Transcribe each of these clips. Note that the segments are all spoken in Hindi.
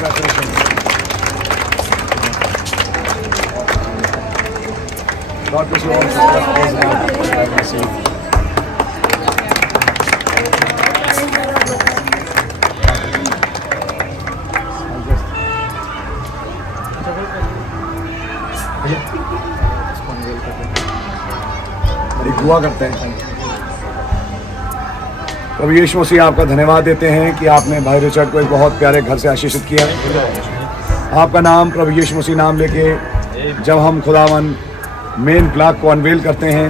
Congratulations. God bless you all. God bless you. एक दुआ करते हैं। प्रभु यीशु मसीह आपका धन्यवाद देते हैं कि आपने भाई रिचर्ड को एक बहुत प्यारे घर से आशीषित किया है। आपका नाम प्रभु यीशु मसीह नाम लेके जब हम खुदावन मेन ब्लॉक को अनवेल करते हैं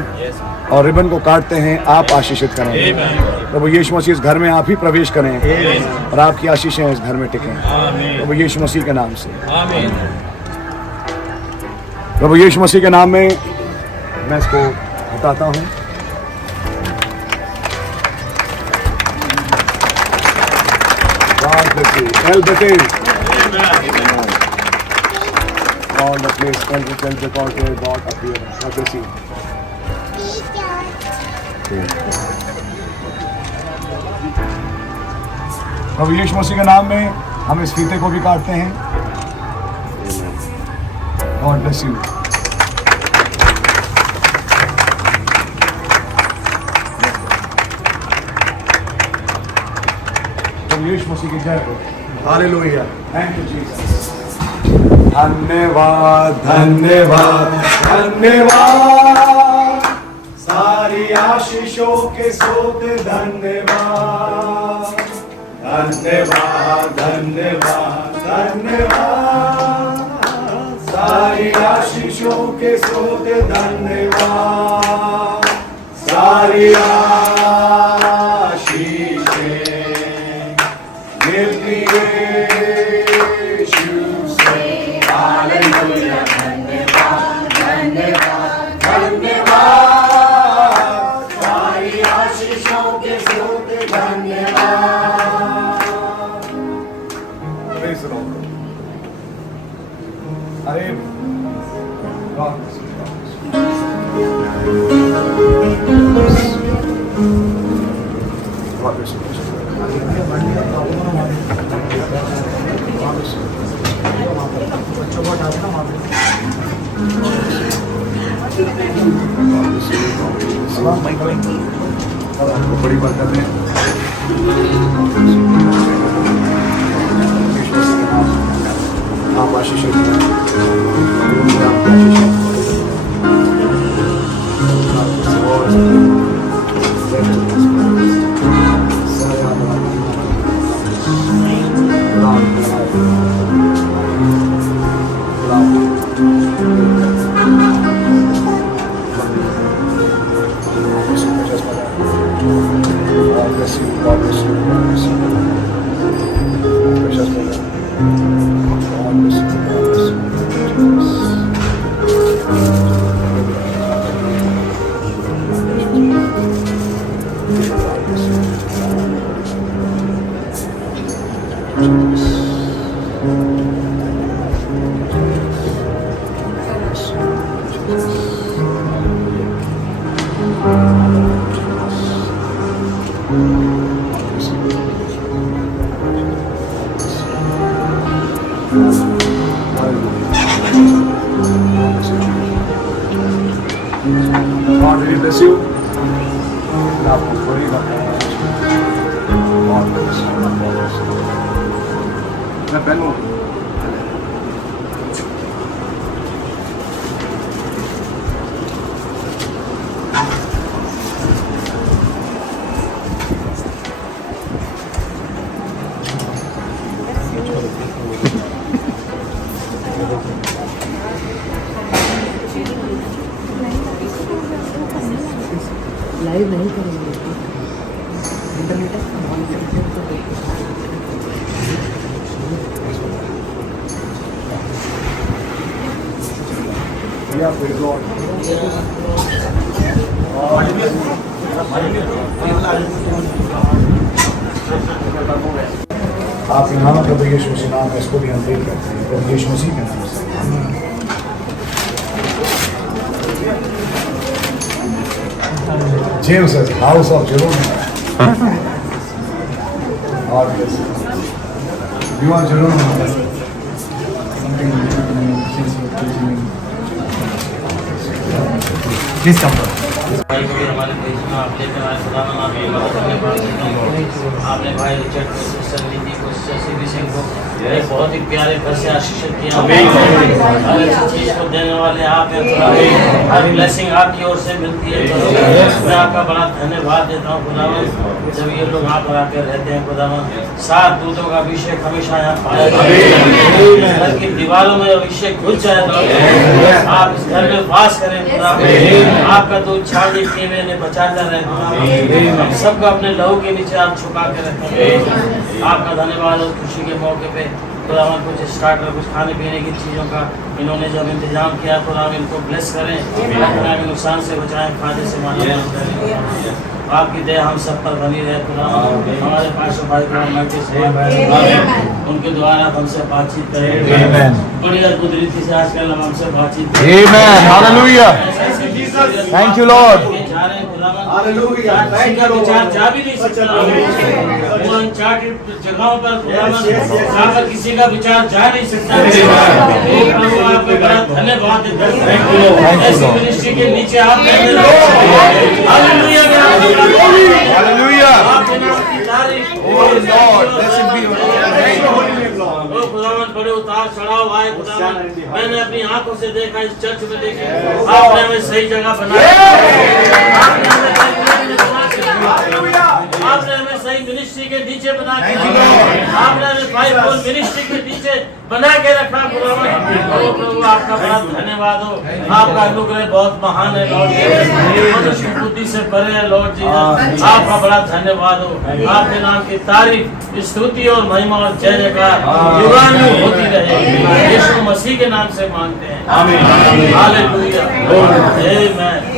और रिबन को काटते हैं, आप आशीषित करें। प्रभु यीशु मसीह इस घर में आप ही प्रवेश करें और आपकी आशीषें इस घर में टिकें प्रभु यीशु मसीह के नाम से। प्रभु यीशु मसीह के नाम में मैं इसको हटाता हूँ। God bless you. El Bete. All the place, El Bete, because their God appeared. God bless you. प्रभु यीशु मसीह के नाम में हम इस फीते को भी काटते हैं। God bless you. यीशु मसीह की जय हो। हालेलुया। Thank you Jesus. धन्यवाद धन्यवाद धन्यवाद, सारी आशीषों के स्रोत धन्यवाद धन्यवाद धन्यवाद धन्यवाद, सारी आशीषों के स्रोत धन्यवाद, सारी बड़ी बरकत है। आप आशीष God really bless you. आपको बड़ी बरकत। God bless you. मैं पहनूं। लाइव नहीं करेंगे, इंटरनेट आप यहाँ प्रभु यीशु मसीह नाम है, इसको भी हम देख करते हैं प्रभु यीशु मसीह के नाम से। James says, house of Jerusalem. God bless you. You are जरूर Please come down. भाई को भी हमारे देश में आप लेकर आए खुदा नाम आपकी मदद करने पर आपने भाई रिचर्ड को सिस्टर नीति को सिस्टर सीबी सिंह को एक बहुत ही प्यारे घर से आशीषित किया हर एक चीज को देने वाले आप हैं खुदा हर ब्लेसिंग आपकी ओर से मिलती है मैं आपका बड़ा धन्यवाद देता हूँ खुदावन जब ये लोग आप आकर रहते हैं खुदावन 7 दूतों का अभिषेक हमेशा यहाँ पाया जाए घर की दीवारों में अभिषेक घुस जाए आप इस घर में वास करें खुदा आपका दूध छावनी पीने ने बचाता रहे खुदा हम सबको अपने लहू के नीचे आप छुपा के रखेंगे आपका धन्यवाद और खुशी के मौके पे खुदावन कुछ स्टार्टर कुछ खाने पीने की चीज़ों का इन्होंने जब इंतजाम किया खुदा इनको ब्लेस करें अपना नुकसान से बचाएं फायदे से माना आपकी दया हम सब पर बनी रहे खुदा हमारे पास भाई उनके द्वारा आप हमसे बातचीत करें बड़ी अद्भुत रीति से आजकल हम हमसे बातचीत करें Amen. Hallelujah. Thank you, Lord. जा रहे हैं खुदा विचार जा भी नहीं सकता वो अनचार्टेड जगहों पर जहाँ पर किसी का विचार जा नहीं सकता प्रभु आपको बड़ा धन्यवाद देता हूं ऐसी मिनिस्ट्री के नीचे आप Hallelujah. आपके नाम की तारीफ Oh Lord, blessed be your name. ओ खुदावन बड़े उतार चढ़ाव आए खुदावन मैंने अपनी आंखों से देखा इस चर्च में देखे आपने हमें सही जगह बनाया आपने हमें सही मिनिस्ट्री के नीचे बना के आपने हमें भाई बोल मिनिस्ट्री के नीचे बना के रखा खुदावन प्रभु आपका बड़ा धन्यवाद हो आपका अनुग्रह बहुत महान है लॉर्ड जीसस मनुष्य बुद्धि से परे है लॉर्ड जीसस आपका बड़ा धन्यवाद हो आपके नाम की तारीफ स्तुति और महिमा और जय जयकार युगानुयुग होती रहे यीशु मसीह के नाम से मांगते हैं आमीन हालेलुया आमीन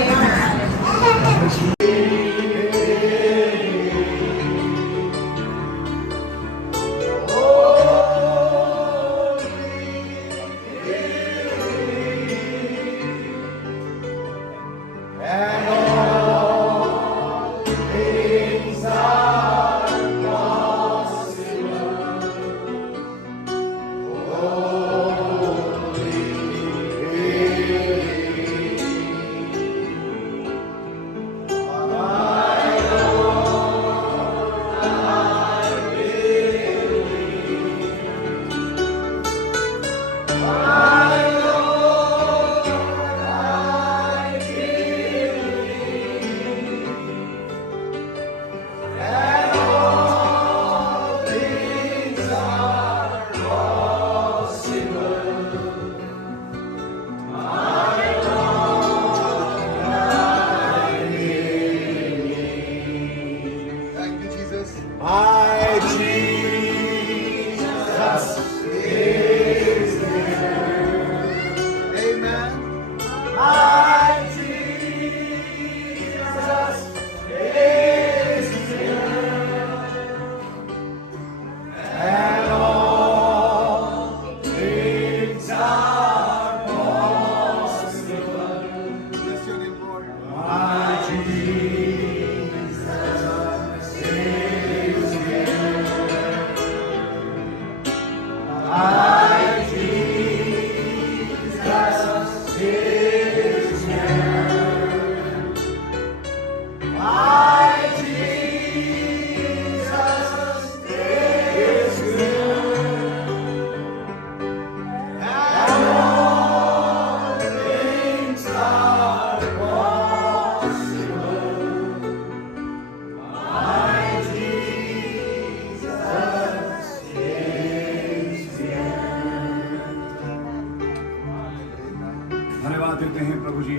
धन्यवाद देते हैं प्रभु जी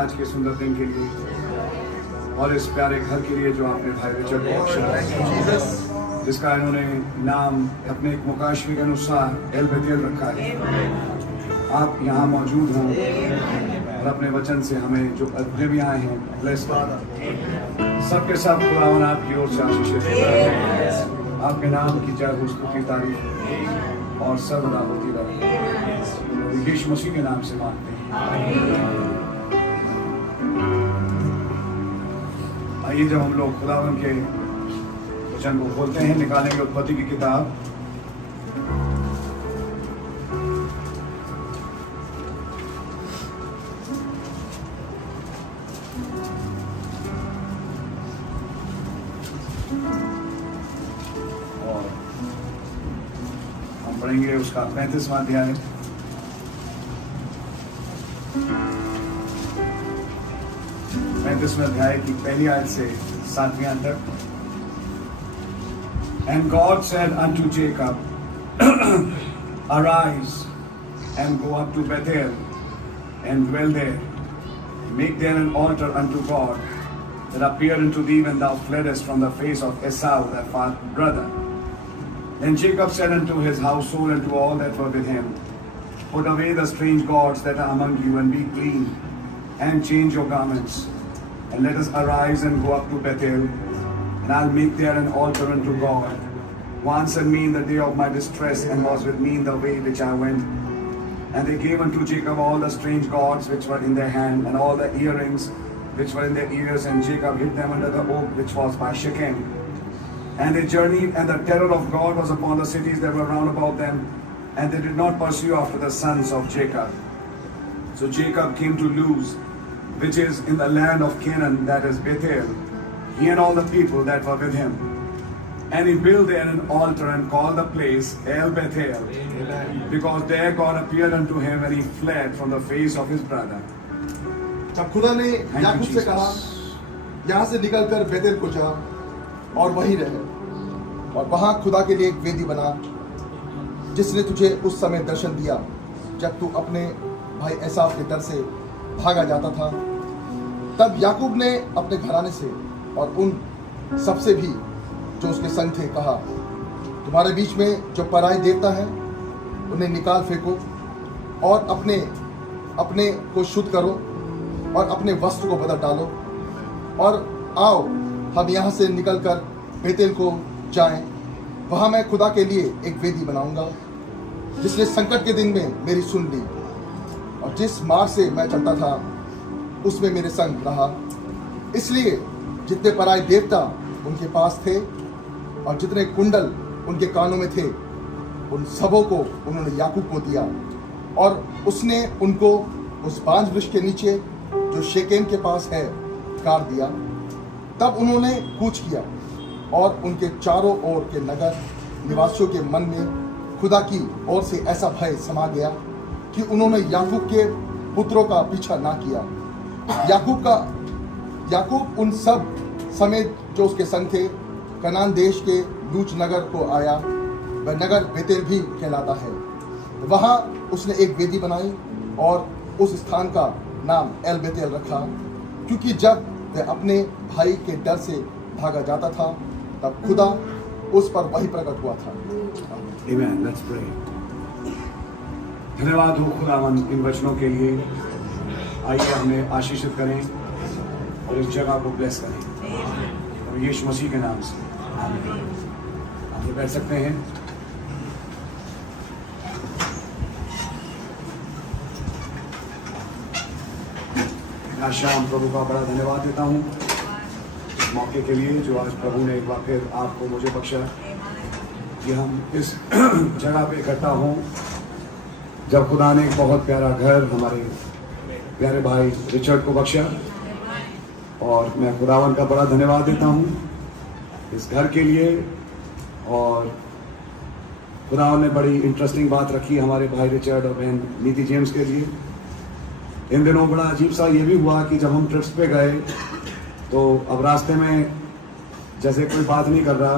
आज के सुंदर दिन के लिए और इस प्यारे घर के लिए जो आपने भाई रिचर्ड को बख्शा जिसका इन्होंने नाम अपने एक मुकाशवे के अनुसार एल बेतेल रखा है। आप यहाँ मौजूद हों और अपने वचन से हमें जो अद्भुत भी आए हैं ब्लेस सबके सब खुदावन आपकी ओर से आशीष आपके नाम की जय हो स्तुति तारीफ और सर्वदा होती रहे यीशु मसीह के नाम से मांगते हैं। आइए जब हम लोग खुदावन के वचन को खोलते हैं निकालेंगे उत्पत्ति की किताब और हम पढ़ेंगे उसका 35वां अध्याय। अध्याय की पहली आयत से 7वीं आयत तक। And God said unto Jacob, Arise and go up to Bethel and dwell there. Make there an altar unto God that appeared unto thee when thou fleddest from the face of Esau thy brother. Then Jacob said unto his household and to all that were with him, Put away the strange gods that are among you, and be clean, and change your garments. And let us arise and go up to Bethel, and I'll make there an altar unto God, who answered me in the day of my distress, and was with me in the way which I went. And they gave unto Jacob all the strange gods which were in their hand, and all the earrings which were in their ears, and Jacob hid them under the oak which was by Shechem. And they journeyed, and the terror of God was upon the cities that were round about them, and they did not pursue after the sons of Jacob. So Jacob came to Luz, which is in the land of Canaan, that is Bethel, he and all the people that were with him. And he built there an altar and called the place El Bethel, because there God appeared unto him, and he fled from the face of his brother. जब खुदा ने याकूब से कहा, यहाँ से निकलकर बेतेल को जा और वहीं रहे, और वहाँ खुदा के लिए एक वेदी बना, जिसने तुझे उस समय दर्शन दिया जब तू अपने भाई एसाव के डर से भागा जाता था। तब याकूब ने अपने घराने से और उन सबसे भी जो उसके संग थे कहा, तुम्हारे बीच में जो पराई देवता हैं उन्हें निकाल फेंको, और अपने को शुद्ध करो, और अपने वस्त्र को बदल डालो, और आओ हम यहाँ से निकलकर बेतेल को जाएं। वहाँ मैं खुदा के लिए एक वेदी बनाऊंगा, जिसने संकट के दिन में मेरी सुन ली, और जिस मार्ग से मैं चलता था उसमें मेरे संग रहा। इसलिए जितने पराई देवता उनके पास थे और जितने कुंडल उनके कानों में थे, उन सबों को उन्होंने याकूब को दिया, और उसने उनको उस बांज वृक्ष के नीचे जो शेकेम के पास है गाड़ दिया। तब उन्होंने कूच किया, और उनके चारों ओर के नगर निवासियों के मन में खुदा की ओर से ऐसा भय समा गया कि उन्होंने याकूब के पुत्रों का पीछा ना किया। याकूब उन सब समेत जो उसके संग थे कनान देश के लूज नगर को आया। वह नगर बेतेल भी कहलाता है। वहाँ उसने एक वेदी बनाई और उस स्थान का नाम एल बेतेल रखा, क्योंकि जब वह अपने भाई के डर से भागा जाता था तब खुदा उस पर वही प्रकट हुआ था। Amen. Let's pray. धन्यवाद हो खुदावन इन वचनों के लिए। आइए हमें आशीषित करें और इस जगह को ब्लेस करें, और यीशु मसीह के नाम से आमीन। आप लोग बैठ सकते हैं। आज शाम प्रभु का बड़ा धन्यवाद देता हूँ इस मौके के लिए जो आज प्रभु ने एक बार फिर आपको मुझे बख्शा कि हम इस जगह पे इकट्ठा हों, जब खुदा ने एक बहुत प्यारा घर हमारे प्यारे भाई रिचर्ड को बख्शा। और मैं खुदावन का बड़ा धन्यवाद देता हूँ इस घर के लिए। और खुदावन ने बड़ी इंटरेस्टिंग बात रखी हमारे भाई रिचर्ड और बहन नीति जेम्स के लिए। इन दिनों बड़ा अजीब सा ये भी हुआ कि जब हम ट्रिप्स पे गए तो अब रास्ते में जैसे कोई बात नहीं कर रहा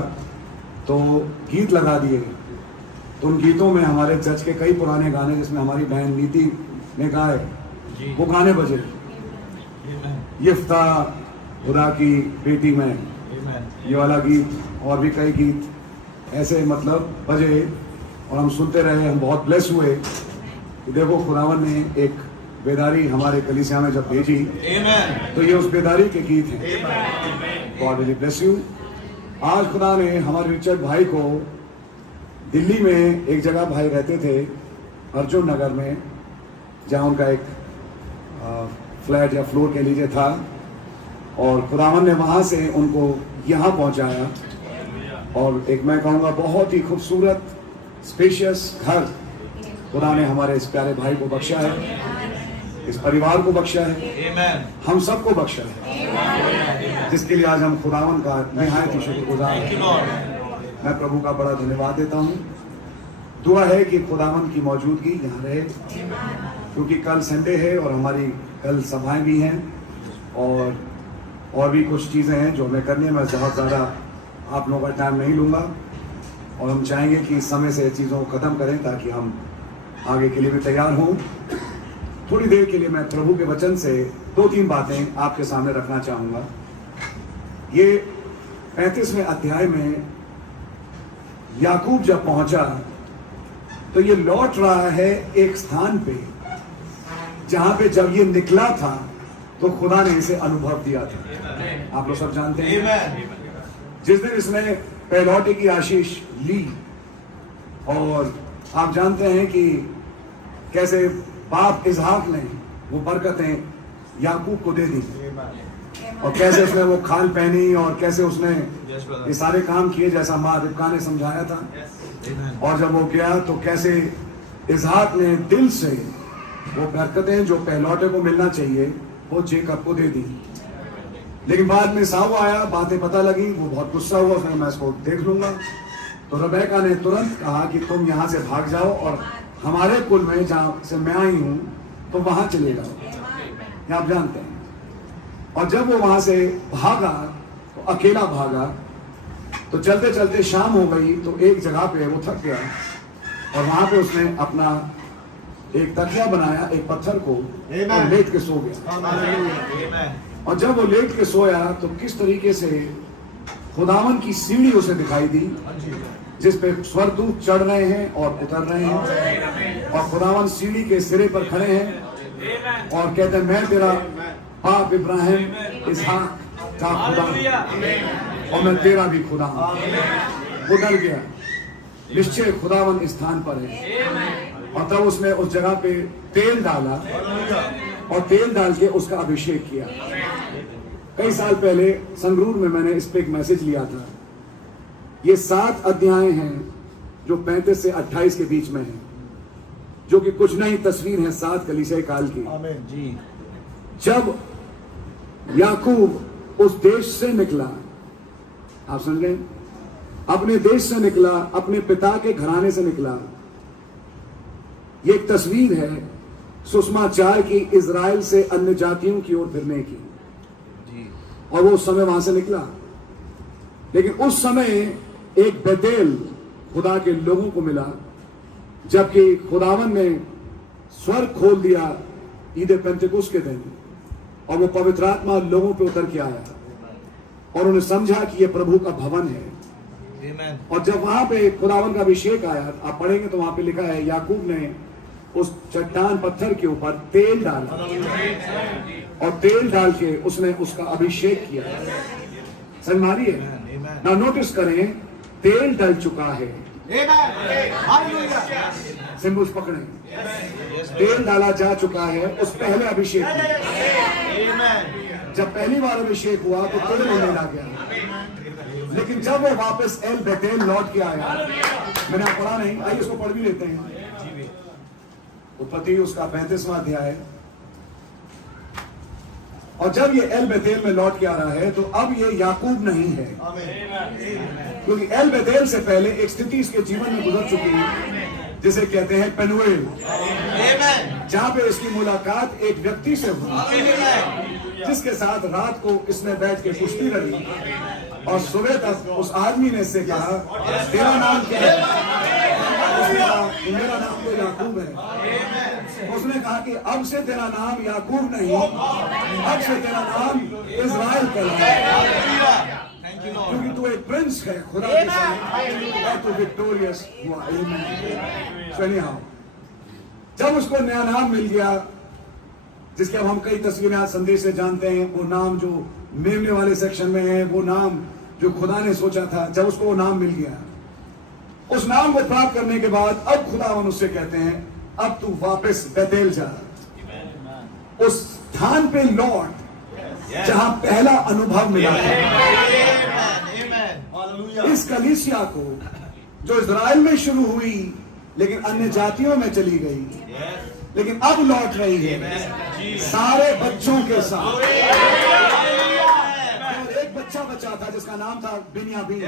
तो गीत लगा दिए। तो उन गीतों में हमारे चर्च के कई पुराने गाने जिसमें हमारी बहन नीति ने गाए वो गाने बजे। यिफ्ता खुदा की बेटी में ये वाला गीत और भी कई गीत ऐसे मतलब बजे, और हम सुनते रहे। हम बहुत ब्लेस हुए कि देखो खुदावन ने एक बेदारी हमारे कलीसिया में जब भेजी तो ये उस बेदारी के गीत हैं। God will bless you. आज खुदा ने हमारे रिचर्ड भाई को दिल्ली में एक जगह भाई रहते थे अर्जुन नगर में, जहाँ उनका एक फ्लैट या फ्लोर कह लीजिए था, और खुदावन ने वहाँ से उनको यहाँ पहुँचाया। और एक मैं कहूँगा बहुत ही खूबसूरत स्पेशियस घर खुदा ने हमारे इस प्यारे भाई को बख्शा है, इस परिवार को बख्शा है, हम सबको बख्शा है। जिसके लिए आज हम खुदावन का निहायत ही शुक्रगुजार हैं। मैं प्रभु का बड़ा धन्यवाद देता हूँ। दुआ है कि खुदावन की मौजूदगी यहाँ रहे, क्योंकि कल संडे है और हमारी कल सभाएं भी हैं और भी कुछ चीज़ें हैं जो हमें करनी है। मैं बहुत ज़्यादा आप लोगों का टाइम नहीं लूँगा और हम चाहेंगे कि इस समय से चीज़ों को ख़त्म करें ताकि हम आगे के लिए भी तैयार हों। थोड़ी देर के लिए मैं प्रभु के वचन से 2-3 बातें आपके सामने रखना चाहूँगा। ये 35वें अध्याय में याकूब जब पहुंचा तो ये लौट रहा है एक स्थान पे जहां पे जब ये निकला था तो खुदा ने इसे अनुभव दिया था। आप लोग सब जानते हैं जिस दिन इसने पहलौटे की आशीष ली, और आप जानते हैं कि कैसे बाप इसहाक ने वो बरकतें याकूब को दे दी और कैसे उसने वो खाल पहनी और कैसे उसने ये सारे काम किए जैसा माँ रिबका ने समझाया था। और जब वो गया तो कैसे इसहाक ने दिल से वो बरकतें जो पहलौटे को मिलना चाहिए वो जेकब को दे दी। लेकिन बाद में साहू आया, बातें पता लगी, वो बहुत गुस्सा हुआ, उसने मैं इसको देख लूंगा। तो रबेका ने तुरंत कहा कि तुम यहाँ से भाग जाओ और हमारे कुल में जहाँ से मैं आई हूँ तो वहाँ चले जाओ। आप जानते हैं। और जब वो वहाँ से भागा तो अकेला भागा, तो चलते चलते शाम हो गई तो एक जगह पे वो थक गया और वहाँ पे उसने अपना एक तकिया बनाया एक पत्थर को और लेट के सो गया। और जब वो लेट के सोया तो किस तरीके से खुदावन की सीढ़ी उसे दिखाई दी जिस पे स्वर्गदूत चढ़ रहे हैं और उतर रहे हैं, और खुदावन सीढ़ी के सिरे पर खड़े हैं और कहते हैं मैं तेरा बाप इब्राहिम इसहाक का खुदा और मैं तेरा भी खुदा हूं। वो डर गया, निश्चय खुदावन इस स्थान पर है। और तब उसने उस जगह पे तेल डाला और तेल डाल के उसका अभिषेक किया। कई साल पहले संगरूर में मैंने इस पे एक मैसेज लिया था। ये 7 अध्याय हैं जो 35 से 28 के बीच में है, जो कि कुछ नहीं तस्वीर है 7 कलीसिया काल की। जी। जब याकूब उस देश से निकला, आप समझ गए, अपने देश से निकला, अपने पिता के घराने से निकला। ये एक तस्वीर है सुसमाचार की इजराइल से अन्य जातियों की ओर फिरने की, और वो उस समय वहां से निकला। लेकिन उस समय एक बेतेल खुदा के लोगों को मिला, जबकि खुदावन ने स्वर्ग खोल दिया ईद पेंतेकुस्त के दिन, और वो पवित्र आत्मा लोगों पे उतर के आया और उन्हें समझा कि ये प्रभु का भवन है। और जब वहां पे खुदावन का अभिषेक आया, आप पढ़ेंगे तो वहां पे लिखा है याकूब ने उस चट्टान पत्थर के ऊपर तेल डाला और तेल डाल के उसने उसका अभिषेक किया। समझ मारी है ना? नोटिस करें, तेल डल चुका है। सिंबल्स पकड़े, तेल डाला जा चुका है उस पहले अभिषेक में। जब पहली बार अभिषेक हुआ तो तेल होने लग गया, लेकिन जब वो वापस एल बेतेल लौट के आया, मैंने आप पढ़ा नहीं, आइए इसको पढ़ भी लेते हैं। उत्पत्ति उसका 35वां अध्याय। और जब ये एल बेतेल में लौट के आ रहा है तो अब ये याकूब नहीं है, क्योंकि एल बेतेल से पहले एक स्थिति इसके जीवन में गुजर चुकी है जिसे कहते हैं पेनुएल, जहां पे इसकी मुलाकात एक व्यक्ति से हुई जिसके साथ रात को इसने बैठ के कुश्ती लड़ी, और सुबह तक उस आदमी ने इससे कहा तेरा नाम क्या है? उसने कहा मेरा नाम तो याकूब है। उसने कहा कि अब से तेरा नाम याकूब नहीं, अब से तेरा नाम इज़राइल कहलाएगा, क्योंकि तू एक प्रिंस है खुदा के सामने और तू विक्टोरियस हुआ। सुनिए, जब उसको नया नाम मिल गया, जिसके अब हम कई तस्वीरें आज संदेश से जानते हैं, वो नाम जो मेमने वाले सेक्शन में है, वो नाम जो खुदा ने सोचा था, जब उसको वो नाम मिल गया, उस नाम को प्राप्त करने के बाद अब खुदावन उससे कहते हैं अब तू वापस बेतेल जा, उस स्थान पे लौट जहां पहला अनुभव मिला था। इस कलीसिया को जो इज़राइल में शुरू हुई लेकिन अन्य जातियों में चली गई, लेकिन अब लौट रही है सारे बच्चों के साथ। बच्चा था जिसका नाम था बिन्यामीन,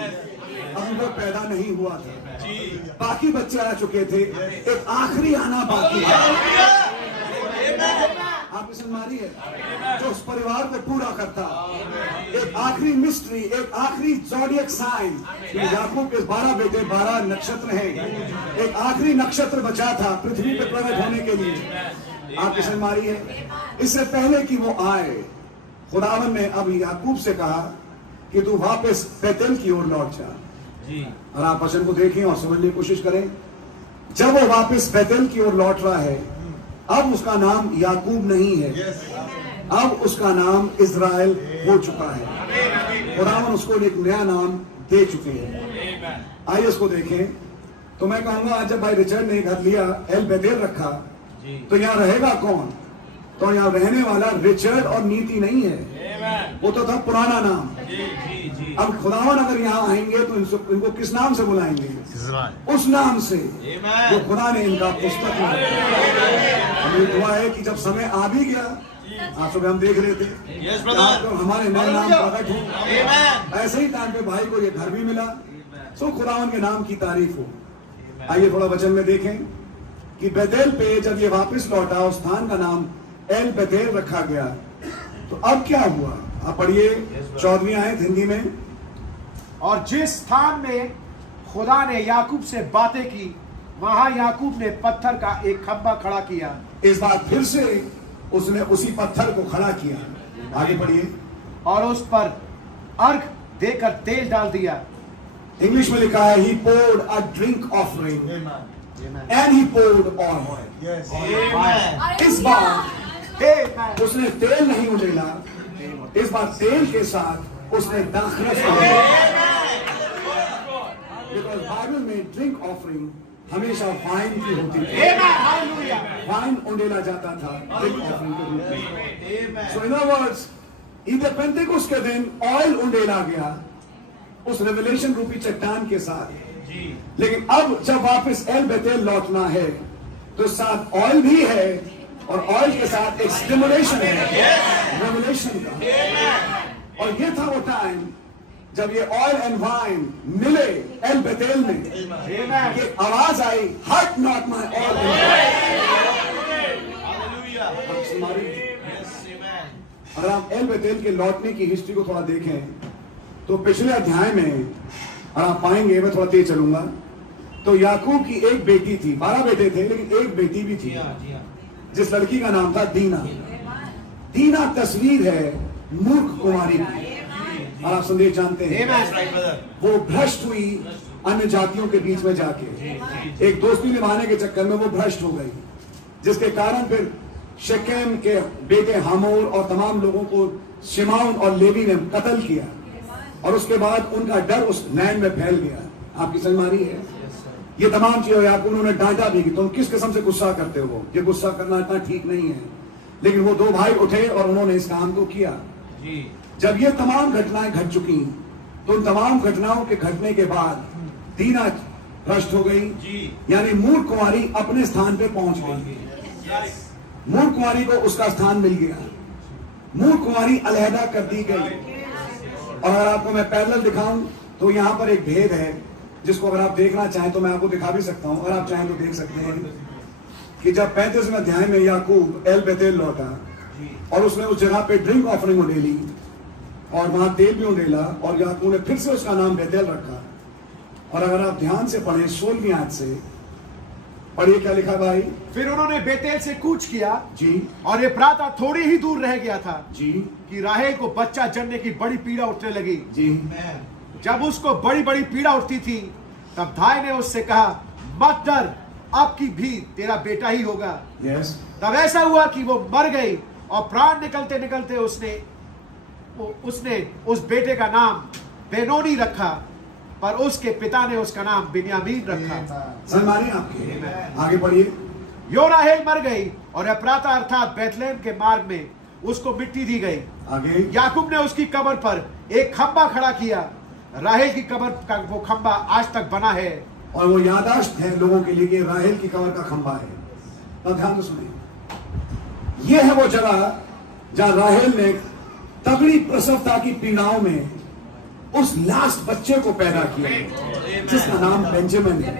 अभी वो पैदा नहीं हुआ था। बाकी बच्चे आ चुके थे, एक आखिरी आना बाकी है। आप इसे मारी है जो उस परिवार को पूरा करता, एक आखिरी मिस्ट्री, एक आखिरी ज़ोडिएक साइन। याकूब के 12 बेटे, 12 नक्षत्र हैं, एक आखिरी नक्षत्र बचा था पृथ्वी पर प्रकट होने के लिए। आप इसे मारी है। इससे पहले कि वो आए, खुदावन ने अब याकूब से कहा कि तू वापस बेतेल की ओर लौट जा। और आप वचन को देखें और समझने की कोशिश करें। जब वो वापस बेतेल की ओर लौट रहा है, अब उसका नाम याकूब नहीं है, अब उसका नाम इज़राइल हो चुका है। खुदावन उसको एक नया नाम दे चुके हैं। आइए इसको देखें। तो मैं कहूंगा आज जब भाई रिचर्ड ने घर लिया, एल बेतेल रखा, तो यहाँ रहेगा कौन? तो यहाँ रहने वाला रिचर्ड और नीति नहीं है, वो तो था पुराना नाम। अब खुदावन अगर यहाँ आएंगे तो इनको किस नाम से बुलाएंगे? उस नाम से जो खुदा ने इनका पुस्तक में। हमें दुआ है कि जब समय आ भी गया, आज सुबह हम देख रहे थे तो हमारे नए नाम प्रकट हो, ऐसे ही टाइम पे भाई को ये घर भी मिला। सो खुदावन के नाम की तारीफ हो। आइए थोड़ा वचन में देखें कि बेतेल पे जब ये वापस लौटा, उस स्थान का नाम एल बेतेल रखा गया। तो अब क्या हुआ? आप पढ़िए 14वीं आयत हिंदी में। और जिस स्थान में खुदा ने याकूब से बातें की, वहां याकूब ने पत्थर का एक खंभा खड़ा किया। इस बार फिर से उसने उसी पत्थर को खड़ा किया। आगे पढ़िए। और उस पर अर्घ देकर तेल डाल दिया। इंग्लिश में लिखा है, he poured a drink offering and he poured oil. इस बार उसने तेल नहीं उड़ेला, इस बार तेल के साथ उसने दाखरस उड़ेला। बिकॉज़ बाइबल में ड्रिंक ऑफरिंग हमेशा वाइन की होती थी। वाइन उंडेला जाता था ड्रिंक ऑफरिंग के रूप में। सो इन अदर वर्ड्स, ईद पेंटेकोस्ट के दिन ऑयल उंडेला गया उस रेवलेशन रूपी चट्टान के साथ। लेकिन अब जब वापस एल बेतेल लौटना है तो साथ ऑयल भी है, और ऑयल के साथ एक स्टिमुलेशन है रेवलेशन का। और ये था वो टाइम जब ये ऑयल एंड वाइन मिले एल बेतेल में, ये आवाज आई, हट नॉट माय ऑयल। अगर आप एल बेतेल के लौटने की हिस्ट्री को थोड़ा देखें तो पिछले अध्याय में और आप पाएंगे, मैं थोड़ा तेज चलूंगा, तो याकूब की एक बेटी थी, 12 बेटे थे लेकिन एक बेटी भी थी, जिस लड़की का नाम था दीना। दीना तस्वीर है मूर्ख कुमारी की। और आप संदेश जानते हैं, वो भ्रष्ट हुई अन्य जातियों के बीच में जाके, एक दोस्ती निभाने के चक्कर में वो भ्रष्ट हो गई, जिसके कारण फिर शेकेम के बेटे हमोर और तमाम लोगों को शिमौन और लेवी ने कत्ल किया। और उसके बाद उनका डर उस लैंड में फैल गया। आपकी समझ आ रही है? ये तमाम चीजें याकूब उन्होंने डांटा भी कि तुम किस किस्म से गुस्सा करते हो, ये गुस्सा करना इतना ठीक नहीं है। लेकिन वो 2 भाई उठे और उन्होंने इस काम को किया। जब ये तमाम घटनाएं घट चुकी तो उन तमाम घटनाओं के घटने के बाद दीना भ्रष्ट हो गई, यानी मूर्ख कुमारी अपने स्थान पे पहुंच गई। मूर्ख कुमारी को उसका स्थान मिल गया, मूर्ख कुमारी अलहदा कर दी गई। और अगर आपको मैं पैरेलल दिखाऊं तो यहाँ पर एक भेद है जिसको अगर आप देखना चाहें तो मैं आपको दिखा भी सकता हूं, अगर आप चाहें तो देख सकते हैं कि जब 35वें अध्याय में याकूब एल बेतेल लौटा और उसने उस जगह पे ड्रिंक ऑफरिंग उंडेली और वहां तेल भी उंडेला, और याकूब ने फिर से उसका नाम बेतेल रखा। और अगर आप ध्यान से पढ़ें 16वीं आयत से पढ़िए क्या लिखा भाई। फिर उन्होंने बेतेल से कूच किया जी, और ये प्रातः थोड़ी ही दूर रह गया था जी, कि राहेल को बच्चा जन्मने की बड़ी पीड़ा उठने लगी। जी। जब उसको बड़ी बड़ी पीड़ा उठती थी तब भाई ने उससे कहा, मत डर, अब की भी तेरा बेटा ही होगा। यस। तब ऐसा हुआ कि वो मर गई और प्राण निकलते निकलते उसने उस बेटे का नाम बेनोनी रखा, पर उसके पिता ने उसका नाम बिन्यामीन रखा। सलमानी आपके आगे पढ़िए। यो राहेल मर गई और एप्राता अर्थात बैतलहम के मार्ग में उसको मिट्टी दी गई। आगे याकूब ने उसकी कब्र पर एक खंबा खड़ा किया। राहेल की कब्र का वो खंबा आज तक बना है, और वो यादाश्त है लोगों के लिए कि राहेल की कब्र का खंबा है। तो ध्यान से सुनिए, ये है वो जगह जहां राहेल ने तगड़ी प्रसवता की पीड़ाओं में उस लास्ट बच्चे को पैदा किया जिसका नाम बेंजामिन है।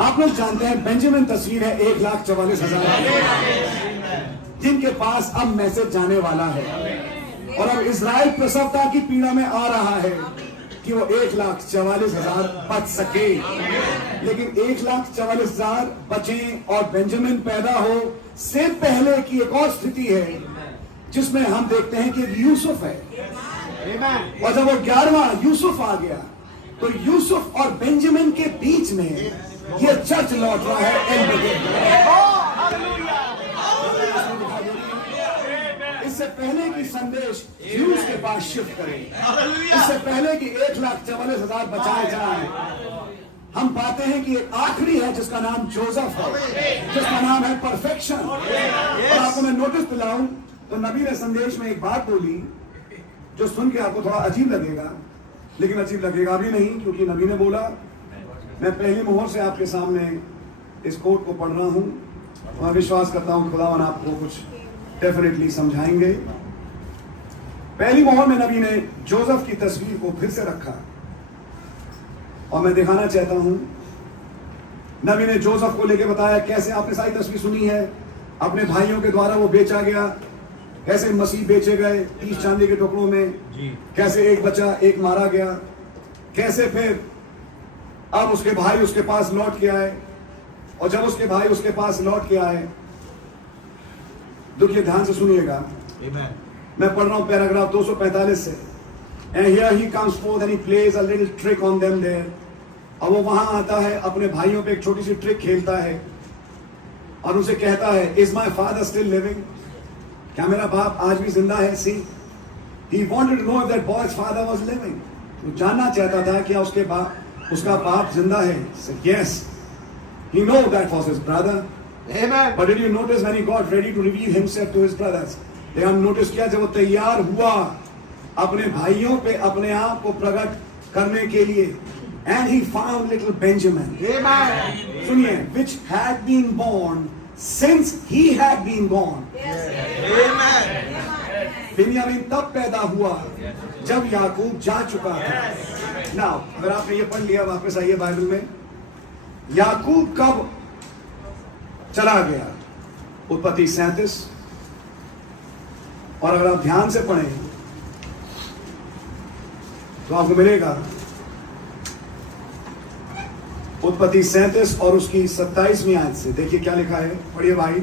आप लोग जानते हैं बेंजामिन तस्वीर है 1,44,000 जिनके पास अब मैसेज जाने वाला है और अब इजराइल प्रसवता की पीड़ा में आ रहा है कि वो 1,44,000 बच सके, लेकिन 1,44,000 बचे और बेंजामिन पैदा हो से पहले की एक और स्थिति है जिसमें हम देखते हैं कि यूसुफ है। और जब वो 11वां यूसुफ आ गया तो यूसुफ और बेंजामिन के बीच में ये चर्च लौट रहा है। इससे पहले की संदेश यूस के पास शिफ्ट करें, इससे पहले कि 1,44,000 बचाए जाएं, हम पाते हैं कि एक आखिरी है जिसका नाम जोसेफ है, जिसका नाम है परफेक्शन। और आपको मैं नोटिस दिलाऊं तो नबी ने संदेश में एक बात बोली जो सुन के आपको थोड़ा अजीब लगेगा, लेकिन अजीब लगेगा भी नहीं, क्योंकि नबी ने बोला, मैं पहली मोहर से आपके सामने इस कोट को पढ़ रहा हूं। मैं विश्वास करता हूं खुदावन आपको कुछ डेफिनेटली समझाएंगे। पहली मोहर में नबी ने जोसेफ की तस्वीर को फिर से रखा और मैं दिखाना चाहता हूं, नबी ने जोसेफ को लेकर बताया कैसे आपने सारी तस्वीर सुनी है, अपने भाइयों के द्वारा वो बेचा गया, कैसे मसीह बेचे गए 30 चांदी के टुकड़ों में, कैसे एक बचा एक मारा गया, कैसे फिर अब उसके भाई उसके पास लौट के आए, और जब उसके भाई उसके पास लौट के आए, देखिए ध्यान से सुनिएगा, मैं पढ़ रहा हूं पैराग्राफ 245 से। And here he comes forth and he plays a little trick on them there। अब वो वहां आता है, अपने भाइयों पे एक छोटी सी ट्रिक खेलता है और उनसे कहता है, Is my father still living? क्या मेरा बाप आज भी जिंदा है? See, he wanted to know if that boy's father was living। वो जानना चाहता था क्या उसका बाप जिंदा है? Said yes, he know that was his brother। Amen। But did you notice when he got ready to reveal himself to his brothers? हम नोटिस किया जब वो तैयार हुआ अपने भाइयों पे अपने आप को प्रकट करने के लिए, and he found little Benjamin। Amen। सुनिए, which had been born since he had been born। बिन्यामीन तब पैदा हुआ जब याकूब जा चुका था। नाउ अगर आपने ये पढ़ लिया, वापस आइए बाइबल में, याकूब कब चला गया? उत्पत्ति 37। और अगर आप ध्यान से पढ़ें तो आपको मिलेगा उत्पत्ति 37 और उसकी 27वीं आयत से। देखिए क्या लिखा है, पढ़िए भाई।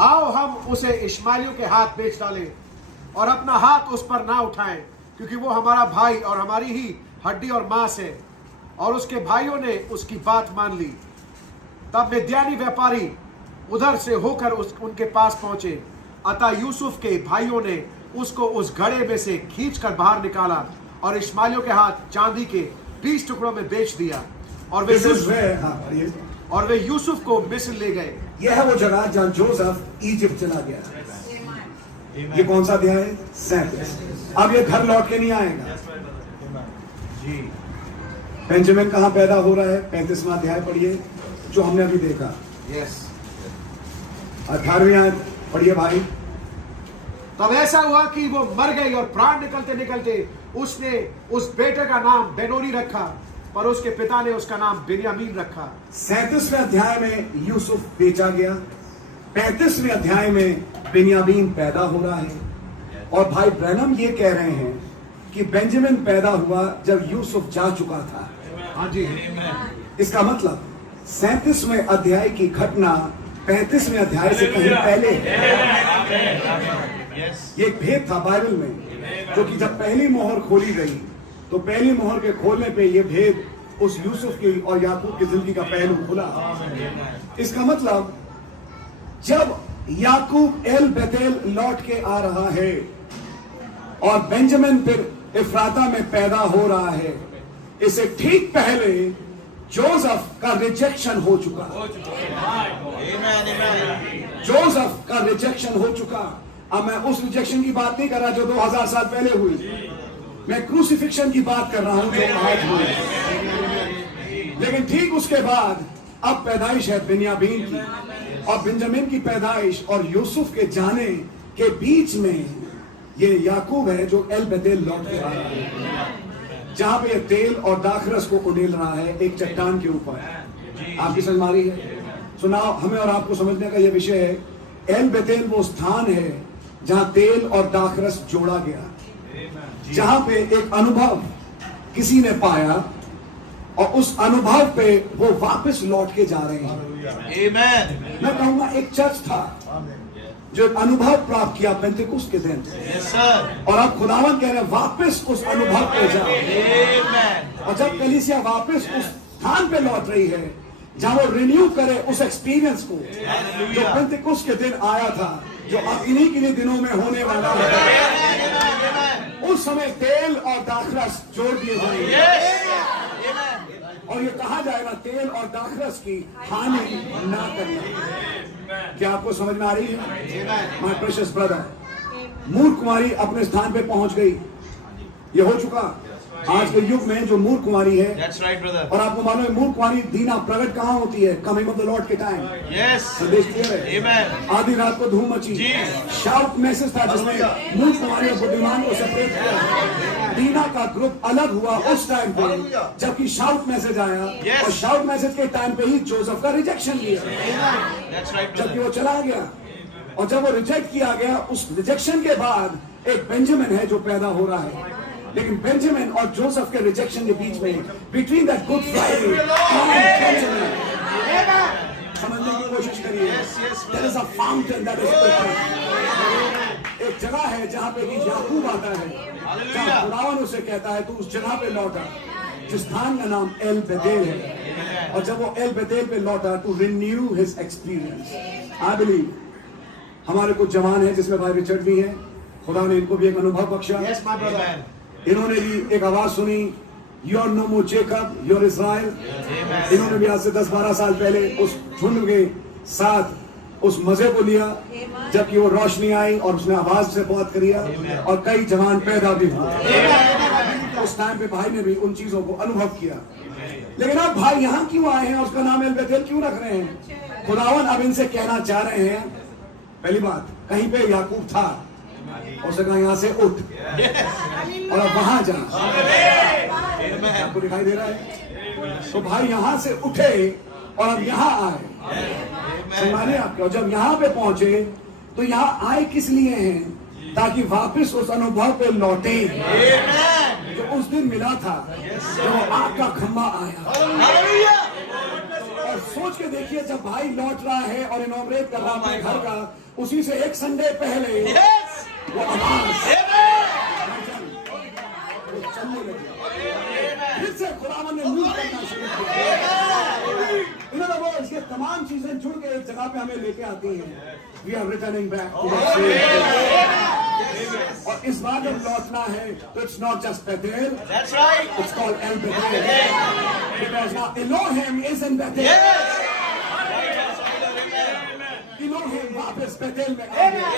आओ हम उसे इश्माएलियों के हाथ बेच डालें और अपना हाथ उस पर ना उठाएं, क्योंकि वो हमारा भाई और हमारी ही हड्डी और मांस है। और उसके भाइयों ने उसकी बात मान ली। तब मिद्यानी व्यापारी उधर से होकर उनके पास पहुंचे, अतः यूसुफ के भाइयों ने उसको उस घड़े में से खींचकर बाहर निकाला और इश्माएलियों के हाथ चांदी के 20 टुकड़ों में बेच दिया। और वे यूसुफ को मिस्र ले गए। यह है वो जगह जहां जोसेफ इजिप्ट चला गया। ये कौन सा अध्याय है? 37। अब ये घर लौट के नहीं आएगा। बेंजामिन कहां पैदा हो रहा है? 35वां अध्याय पढ़िए जो हमने अभी देखा। 18वीं आयत पढ़िए भाई। तब ऐसा हुआ कि वो मर गई और प्राण निकलते निकलते उसने उस बेटे का नाम बेनोनी रखा, पर उसके पिता ने उसका नाम बिन्यामीन रखा। 37वें अध्याय में यूसुफ बेचा गया, 35वें अध्याय में बिन्यामीन पैदा हो रहा है। और भाई ब्रैनम ये कह रहे हैं कि बेंजामिन पैदा हुआ जब यूसुफ जा चुका था। हाँ जी। इसका मतलब 37वें अध्याय की घटना 35वें अध्याय से कहीं पहले। ये एक भेद था बाइबल में, जो कि जब पहली मोहर खोली गई तो पहली मोहर के खोलने पे ये भेद उस यूसुफ की और याकूब की जिंदगी का पहलू खुला। इसका मतलब जब याकूब एल बेतेल लौट के आ रहा है और बेंजामिन फिर इफ्राता में पैदा हो रहा है, इससे ठीक पहले जोसेफ का रिजेक्शन हो चुका। जोसेफ का रिजेक्शन हो चुका। अब मैं उस रिजेक्शन की बात नहीं कर रहा जो 2000 साल पहले हुई, मैं क्रूसिफिक्शन की बात कर रहा हूं जो आज हुई। लेकिन ठीक उसके बाद अब पैदाइश है बिन्यामीन की, और बेंजामिन की पैदाइश और यूसुफ के जाने के बीच में ये याकूब है जो एल बेतेल लौट के आ रहा है। जहां पे ये तेल और दाखरस को उड़ेल रहा है एक चट्टान के ऊपर। आपकी समझ में आ रही है? सुनाओ, हमें और आपको समझने का यह विषय है, एल बेतेल वो स्थान है जहां तेल और दाखरस जोड़ा गया, जहां पे एक अनुभव किसी ने पाया और उस अनुभव पे वो वापस लौट के जा रहे हैं। मैं कहूंगा एक चर्च था जो एक अनुभव प्राप्त किया पेंटेकोस्ट के दिन, और अब खुदावन कह रहे हैं वापस उस अनुभव पे जाओ। और जब कलीसिया वापस उस स्थान पे लौट रही है जहां वो रिन्यू करे उस एक्सपीरियंस को जो पेंटेकोस्ट के दिन आया था, जो अब इन्हीं के लिए दिनों में होने वाला है, उस समय तेल और दाखरस जोड़ दिए जाएंगे और ये कहा जाएगा तेल और दाखरस की हानि ना करना। क्या आपको समझ में आ रही है? माय प्रेशियस ब्रदर, मूर्ख कुमारी अपने स्थान पे पहुंच गई। ये हो चुका आज के युग में जो मूर्ख कुमारी है। That's right, brother. और आपको मालूम है मूर्ख कुमारी दीना प्रकट कहाँ होती है? कमिंग ऑफ द लॉर्ड के टाइम। Yes. संदेश क्लियर है? Amen. आधी रात को धूम मची, शाउट मैसेज था जिसमें मूर्ख कुमारी और बुद्धिमान को सेपरेट किया। दीना का ग्रुप अलग हुआ उस टाइम पे जबकि शाउट मैसेज आया। Yes. और शाउट मैसेज के टाइम पे ही जोसेफ का रिजेक्शन लिया, That's right, जबकि brother. वो चला गया। और जब वो रिजेक्ट किया गया, उस रिजेक्शन के बाद एक बेंजामिन है जो पैदा हो रहा है। लेकिन बेंजामिन और जोसेफ के रिजेक्शन के बीच में, between that Good Friday and Benjamin, समझने की कोशिश करिए, there is a fountain that is open. एक जगह है जहां पे कि याकूब आता है, जहां खुदावन उसे कहता है तू उस जगह पे लौटा जिस स्थान का नाम एल बेतेल है। और जब वो एल बेतेल पे लौटा to renew his experience. I believe हमारे कुछ जवान हैं जिसमें भाई रिचर्ड भी हैं, खुदा ने इनको भी एक अनुभव बख्शा। Yes, my brother. इन्होंने भी एक आवाज सुनी, you are no more Jacob, you are Israel. इन्होंने भी आज से 10-12 साल पहले उस झुंड के साथ उस मजे को लिया जबकि वो रोशनी आई और उसने आवाज से बहुत किया और कई जवान पैदा भी हुए। उस टाइम पे भाई ने भी उन चीजों को अनुभव किया। लेकिन अब भाई यहाँ क्यों आए हैं, उसका नाम एल बेतेल क्यों रख रहे हैं? खुदावन अब इनसे कहना चाह रहे हैं, पहली बात, कहीं पे याकूब था, उसने कहा यहाँ से उठ और अब वहां जा। आपको दिखाई दे रहा है? तो भाई यहाँ से उठे और अब यहाँ आए। सम्मानिए आपके। और जब यहाँ पे पहुंचे तो यहाँ आए किस लिए हैं? ताकि वापस उस अनुभव पे लौटे जो उस दिन मिला था जब आग का खंभा आया। और सोच के देखिए, जब भाई लौट रहा है और इनॉग्रेट कर रहा है अपने घर का, उसी से एक संडे पहले वो आवाज वो चलने लगी। फिर से खुदावन ने मूव करना शुरू किया। इन अदर वर्ड्स, ये तमाम चीजें जुड़ के एक जगह पे हमें लेके आती हैं। We are returning back to the same. और इस बार जब लौटना है तो it's not just Bethel, That's right. it's called El Bethel. Because now Elohim is in Bethel. Elohim वापस बेतेल में आ गया।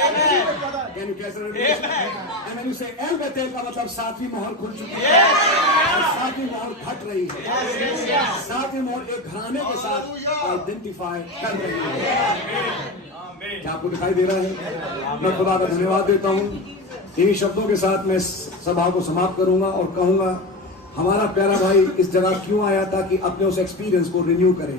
Can you guess the revelation? And when you say El Bethel का मतलब सातवीं मोहर खुल चुकी है। और सातवीं मोहर फट रही है। सातवीं मोहर एक घराने के साथ आइडेंटिफाई कर रही है। क्या आपको दिखाई दे रहा है? मैं खुदा का धन्यवाद देता हूँ। इन्हीं शब्दों के साथ मैं सभा को समाप्त करूंगा और कहूंगा, हमारा प्यारा भाई इस जगह क्यों आया था कि अपने उस एक्सपीरियंस को रिन्यू करें।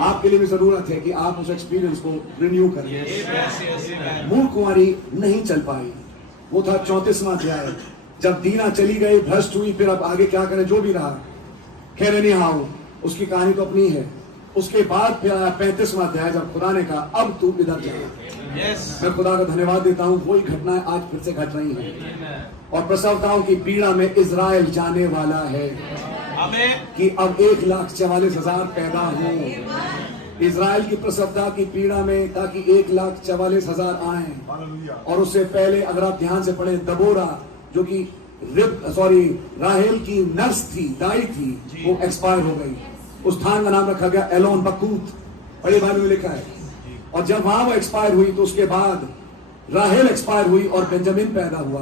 आपके लिए भी जरूरत है कि आप उस एक्सपीरियंस को रिन्यू करें। मूर्ख कुमारी नहीं चल पाई, वो था 34वां अध्याय। जब दीना चली गई, भ्रष्ट हुई, फिर अब आगे क्या करें, जो भी रहा खैर नहीं हाउ, उसकी कहानी तो अपनी है। उसके बाद फिर आया 35वां अध्याय जब खुदा ने कहा अब तू इधर जा। मैं खुदा का धन्यवाद देता हूँ, वही घटनाएं आज फिर से घट रही हैं और प्रसवताओं की पीड़ा में इजराइल जाने वाला है कि अब 1,44,000 पैदा हो इजराइल की प्रसवता की पीड़ा में, ताकि 1,44,000 आए। और उससे पहले अगर आप ध्यान से पढ़े, दबोरा जो कि राहेल की नर्स थी, दाई थी, वो एक्सपायर हो गई। उस स्थान का नाम रखा गया एलोन बकूत, बड़े भाई में लिखा है। और जब वहां वो एक्सपायर हुई तो उसके बाद राहेल एक्सपायर हुई और बेंजामिन पैदा हुआ।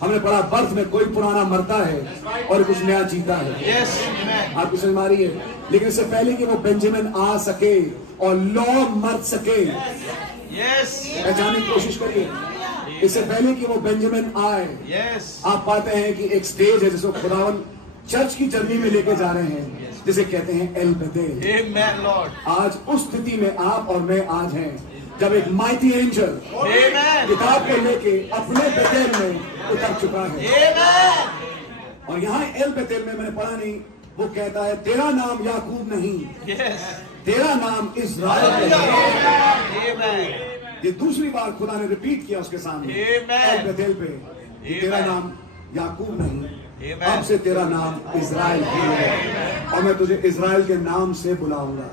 हमने पढ़ा बर्थ में कोई पुराना मरता है और कुछ नया जीता है। आपको समझ में आ रही है? लेकिन इससे पहले कि वो बेंजामिन आ सके और लॉ मर सके, पहचानने की कोशिश करिए। इससे पहले कि वो बेंजामिन आए, Yes. आप पाते हैं कि एक स्टेज है जिसको खुदावन चर्च की जर्नी में लेके जा रहे हैं, जिसे कहते हैं एल बेतेल। Amen, Lord. आज उस स्थिति में आप और मैं आज हैं जब एक माइटी एंजल Amen. किताब को लेके अपने बेतेल में उतर चुका है। Amen. और यहाँ एल बेतेल में मैंने पढ़ा नहीं, वो कहता है तेरा नाम याकूब नहीं, Yes. तेरा नाम इस्राएल है। Amen. ये दूसरी बार खुदा ने रिपीट किया उसके सामने Amen. एल बेतेल पे कि तेरा Amen. नाम याकूब नहीं, Amen. अब से तेरा नाम इज़राइल है और मैं तुझे इज़राइल के नाम से बुलाऊंगा।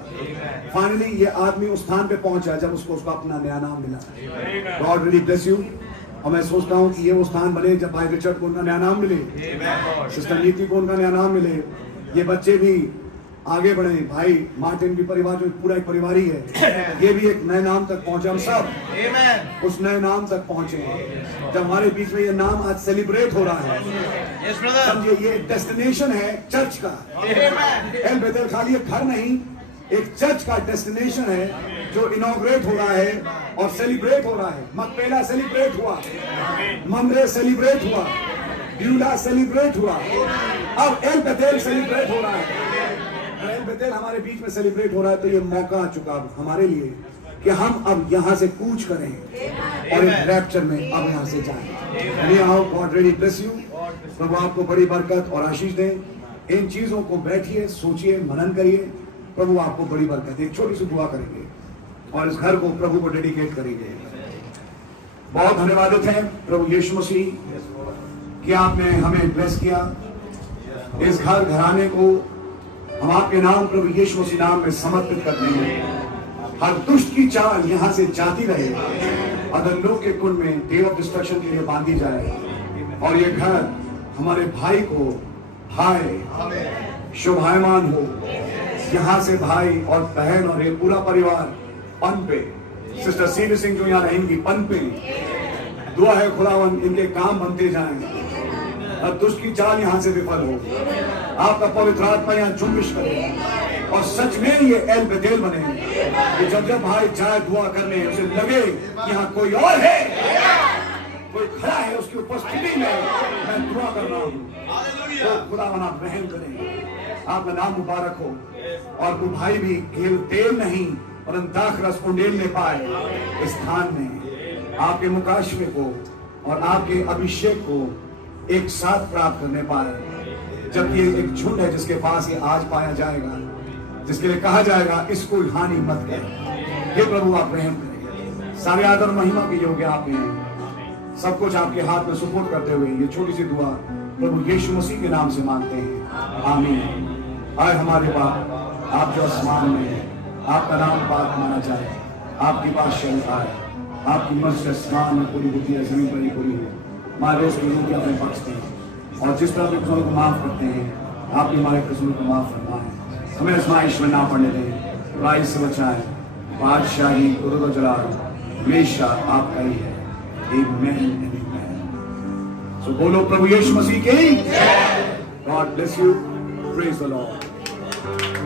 फाइनली ये आदमी उस स्थान पे पहुंचा जब उसको उसका अपना नया नाम मिला। God really bless you. और मैं सोचता हूँ कि ये वो स्थान बने जब भाई रिचर्ड को उनका नया नाम मिले, Amen, Lord. सिस्टर नीति को उनका नया नाम मिले, ये बच्चे भी आगे बढ़े, भाई मार्टिन भी परिवार जो पूरा एक परिवार ही है, ये भी एक नए नाम तक पहुंचे। हम सब Amen. उस नए नाम तक पहुंचे जब हमारे बीच में ये नाम आज सेलिब्रेट हो रहा है। Yes, brother. समझिए ये एक डेस्टिनेशन है चर्च का। Amen. एल बेतेल खाली एक घर नहीं, एक चर्च का डेस्टिनेशन है जो इनॉग्रेट हो रहा है और सेलिब्रेट हो रहा है। मकपेला सेलिब्रेट हुआ, ममरे सेलिब्रेट हुआ, ब्यूला सेलिब्रेट हुआ, अब एल बेतेल सेलिब्रेट हो रहा है। और एल बेतेल हमारे बीच में सेलिब्रेट हो रहा है, तो ये मौका आ चुका हमारे लिए कि हम अब यहाँ से कूच करें और एक रैप्चर में अब यहाँ से जाएं। ये आओ, गॉड रियली ब्लेस यू। प्रभु आपको बड़ी बरकत और आशीष दें। इन चीजों को बैठिए, सोचिए, मनन करिए, प्रभु आपको बड़ी बरकत। एक छोटी सी दुआ करेंगे और इस घर को प्रभु को डेडिकेट करेंगे। बहुत धन्यवादित हैं प्रभु यीशु मसीह कि आपने हमें ब्लेस किया। इस घर घराने को हम आपके नाम प्रभु यीशु मसीह नाम में समर्पित करते हैं। हर दुष्ट की चाल यहाँ से जाती रहे, अदलों के कुंड में डे ऑफ डिस्ट्रक्शन के लिए बांधी जाए और ये घर हमारे भाई को भाई शोभायमान हो। यहाँ से भाई और बहन और ये पूरा परिवार पन पे, सिस्टर सीवी सिंह जो यहाँ रहेंगी पन पे, दुआ है खुदावन इनके काम बनते जाएं और दुष्ट की चाल यहाँ से विफल हो। आपका पवित्र आत्मा यहाँ जुम्बिश करे और सच में ये एल बेतेल बने कि जब जब भाई जाए दुआ करने उसे लगे यहाँ कोई और है, कोई खड़ा है, उसकी उपस्थिति में मैं दुआ कर रहा हूँ। तो खुदावन आप रहम करें, आपका नाम मुबारक हो। और वो भाई भी केवल तेल नहीं परंतु दाख रस उंडेलने पाए इस स्थान में आपके मुकाशवे को और आपके अभिषेक को एक साथ प्राप्त करने पाए। जब ये एक झुंड है जिसके पास ये आज पाया जाएगा, जिसके लिए कहा जाएगा इसको हानि मत कर। ये प्रभु आप रहम करें। सारे आदर महिमा के योग्य आप हैं। सब कुछ आपके हाथ में सुपुर्द करते हुए ये छोटी सी दुआ प्रभु यीशु मसीह के नाम से मांगते हैं, आमीन। आए हमारे बाप, आप जो आसमान में हैं, आपका नाम पाक माना जाए, आपकी बादशाही आए, आपकी मर्जी आसमान में पूरी होती है, जमीन पर ही पूरी हो। हमारे रोज की रोटी अपने बख्शते हैं और जिस तरह के कसूरों को माफ करते हैं, आप भी हमारे कसूरों को माफ फरमाएं। हमें आजमाइश में ना पड़ने दें, बुराई से बचाएं। बादशाही गुरु जलाल हमेशा आपका ही है। Amen and amen. So बोलो प्रभु यीशु मसीह की। God bless you. Praise the Lord.